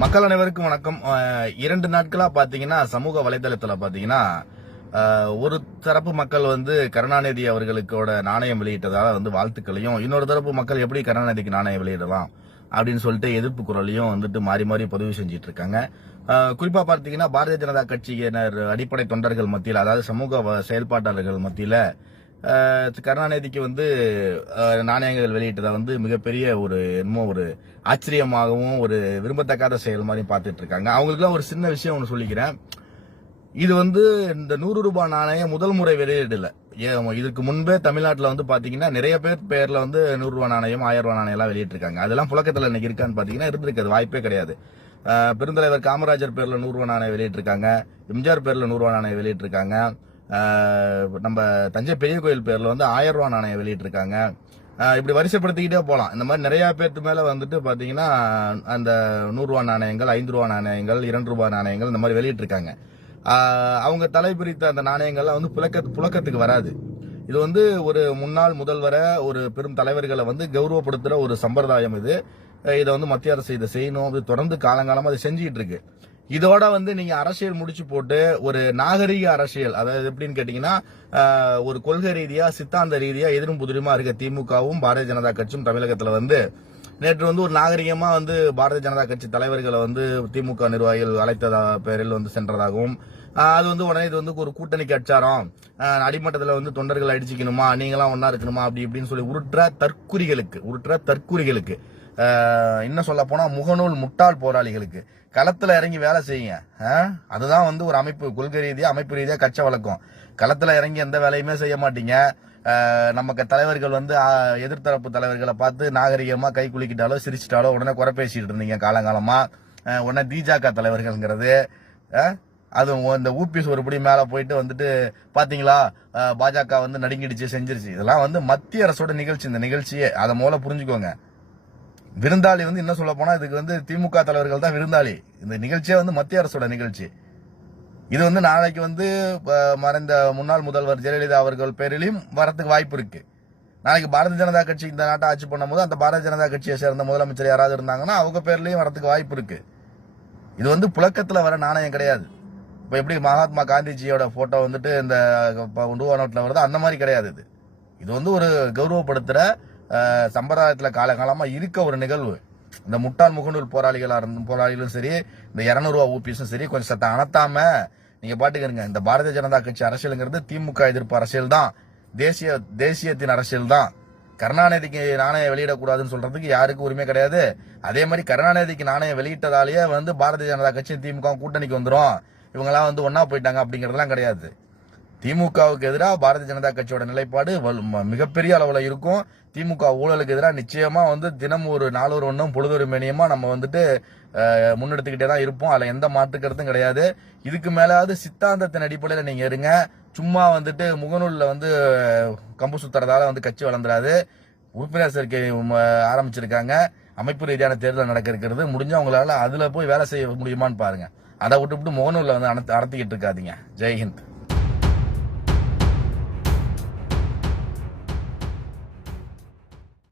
மக்கள் அனைவருக்கும் வணக்கம். 2 நாட்களா பாத்தீங்கன்னா சமூக வலைதளத்துல பாத்தீங்கன்னா ஒரு தரப்பு மக்கள் கருணாநிதி அவர்களுக்கோட நாணயம் வெளியிட்டதால வாழ்த்துக்களையும், இன்னொரு தரப்பு மக்கள் எப்படி கருணாநிதிக்கு நாணயம் வெளியிடலாம் அப்படின்னு சொல்லிட்டு எதிர்ப்பு குரலையும் மாறி மாறி பதிவு செஞ்சிட்டு இருக்காங்க. குறிப்பா பார்த்தீங்கன்னா பாரதிய ஜனதா கட்சியினர் அடிப்படை தொண்டர்கள் மத்தியில், அதாவது சமூக செயல்பாட்டாளர்கள் மத்தியில கருணாநிதிக்கு நாணயங்கள் வெளியிட்டதை மிகப்பெரிய ஒரு ஆச்சரியமாகவும் ஒரு விரும்பத்தக்காத செயல் மாதிரி பார்த்துட்டு இருக்காங்க. அவங்களுக்குலாம் ஒரு சின்ன விஷயம் ஒன்று சொல்லிக்கிறேன். இது இந்த 100 ரூபாய் நாணயம் முதல் முறை வெளியிடல. இதுக்கு முன்பே தமிழ்நாட்டில் பாத்தீங்கன்னா நிறைய பேர் பேர்ல 100 ரூபாய் நாணயம், 1000 ரூபாய் நாணயம் எல்லாம் வெளியிட்டிருக்காங்க. அதெல்லாம் புழக்கத்தில் இன்னைக்கு இருக்கான்னு பாத்தீங்கன்னா இருந்திருக்காது, வாய்ப்பே கிடையாது. பெருந்தலைவர் காமராஜர் பேர்ல 100 ரூபாய் நாணயம் வெளியிட்டிருக்காங்க, எம்ஜிஆர் பேர்ல 100 ரூபாய் நாணயம் வெளியிட்டிருக்காங்க, நம்ம தஞ்சை பெரிய கோயில் பேர்ல 1000 ரூபாய் நாணயம் வெளியிட்டிருக்காங்க. இப்படி வரிசைப்படுத்திக்கிட்டே போலாம். இந்த மாதிரி நிறைய பேருக்கு மேல பாத்தீங்கன்னா அந்த 100 ரூபாய் நாணயங்கள், 5 ரூபாய் நாணயங்கள், 2 ரூபாய் நாணயங்கள் இந்த மாதிரி வெளியிட்டிருக்காங்க. அவங்க தலைபிரித்த அந்த நாணயங்கள்லாம் புழக்கத்துக்கு வராது. இது ஒரு முன்னாள் முதல்வரை, ஒரு பெரும் தலைவர்களை கௌரவப்படுத்துற ஒரு சம்பிரதாயம். இதை மத்திய அரசு இதை செய்யணும். அது தொடர்ந்து காலங்காலமா அதை செஞ்சுட்டு இருக்கு. இதோட நீங்க அரசியல் முடிச்சு போட்டு ஒரு நாகரிக அரசியல், அதாவது எப்படின்னு கேட்டீங்கன்னா ஒரு கொள்கை ரீதியா, சித்தாந்த ரீதியா எதிரும் புதிருமா இருக்க திமுகவும் பாரதிய ஜனதா கட்சியும் தமிழகத்துல நேற்று ஒரு நாகரிகமா பாரதிய ஜனதா கட்சி தலைவர்களை திமுக நிர்வாகிகள் அழைத்த பேரில் சென்றதாகவும், அது உடனே இது ஒரு கூட்டணிக்கு அச்சாரம், அடிமட்டத்தில் தொண்டர்கள் அடிச்சுக்கணுமா, நீங்களாம் ஒன்னா இருக்கணுமா, அப்படி இப்படின்னு சொல்லி உருட்டுற தற்குறிகளுக்கு இன்னும் சொல்ல போனா முகநூல் முட்டாள் போராளிகளுக்கு களத்துல இறங்கி வேலை செய்யுங்க. அதுதான் ஒரு அமைப்பு, கொள்கை ரீதியா அமைப்பு ரீதியா கட்ச வழக்கம். களத்துல இறங்கி எந்த வேலையுமே செய்ய மாட்டீங்க. நமக்கு தலைவர்கள் எதிர்த்தரப்பு தலைவர்களை பார்த்து நாகரிகமா கை குலுக்கிட்டாலோ சிரிச்சிட்டாலோ உடனே குறை பேசிட்டு இருந்தீங்க காலங்காலமா. உடனே திஜக தலைவர்கள்ங்கிறது, அது இந்த ஊபிஎஸ் ஒருபடி மேல போயிட்டு பாத்தீங்களா பாஜக நடுங்கிடுச்சு, செஞ்சிருச்சு. இதெல்லாம் மத்திய அரசோட நிகழ்ச்சி. இந்த நிகழ்ச்சியே அதை மூலம் புரிஞ்சுக்கோங்க. விருந்தாளி என்ன சொல்ல போனா இதுக்கு திமுக தலைவர்கள் தான் விருந்தாளி. இந்த நிகழ்ச்சியே மத்திய அரசோட நிகழ்ச்சி. இது நாளைக்கு மறைந்த முன்னாள் முதல்வர் ஜெயலலிதா அவர்கள் பேரிலும் வரத்துக்கு வாய்ப்பு இருக்கு. நாளைக்கு பாரதிய ஜனதா கட்சி இந்த நாட்டை ஆட்சி பண்ணும்போது அந்த பாரதிய ஜனதா கட்சியை சேர்ந்த முதலமைச்சர் யாராவது இருந்தாங்கன்னா அவங்க பேர்லயும் வரத்துக்கு வாய்ப்பு இருக்கு. இது புழக்கத்துல வர நாணயம் கிடையாது. இப்ப எப்படி மகாத்மா காந்திஜியோட போட்டோ இந்த ரூபா நோட்ல வருது, அந்த மாதிரி கிடையாது. இது ஒரு கௌரவப்படுத்துற சம்பிரதாயத்துல காலகாலமா இருக்க ஒரு நிகழ்வு. இந்த முட்டாள் முகநூல் போராளிகளும் சரி, இந்த 200 ரூபாய் ஊபிஸும் சரி, கொஞ்சம் சத்த அனத்தாம நீங்க பாட்டுக்கிறீங்க. இந்த பாரதிய ஜனதா கட்சி அரசியலுங்கிறது திமுக எதிர்ப்பு அரசியல் தான், தேசியத்தின் அரசியல் தான். கருணாநிதிக்கு நாணயம் வெளியிடக்கூடாதுன்னு சொல்றதுக்கு யாருக்கும் உரிமை கிடையாது. அதே மாதிரி கருணாநிதிக்கு நாணயம் வெளியிட்டதாலேயே பாரதிய ஜனதா கட்சி திமுக கூட்டணிக்கு வந்துடும், இவங்கெல்லாம் ஒன்னா போயிட்டாங்க அப்படிங்கறதெல்லாம் கிடையாது. திமுகவுக்கு எதிராக பாரதிய ஜனதா கட்சியோட நிலைப்பாடு மிகப்பெரிய அளவுல இருக்கும். திமுக ஊழலுக்கு எதிராக நிச்சயமா தினம் ஒரு நாளொரு ஒன்றும் பொழுதொரு மேனியமா நம்ம முன்னெடுத்துக்கிட்டே தான் இருப்போம். அதுல எந்த மாற்று கருத்தும் கிடையாது. இதுக்கு மேலாவது சித்தாந்தத்தின் அடிப்படையில நீங்க இருங்க. சும்மா முகநூல்ல கம்பு சுத்துறதால கட்சி வளர்ந்துடாது. உறுப்பினர் சேர்க்கை ஆரம்பிச்சிருக்காங்க. அமைப்பு ரீதியான தேர்தல் நடக்க இருக்கிறது. முடிஞ்சா உங்களால அதுல போய் வேலை செய்ய முடியுமான்னு பாருங்க. அதை விட்டு முகநூல்ல அடத்திக்கிட்டு இருக்காதீங்க. ஜெய்ஹிந்த்.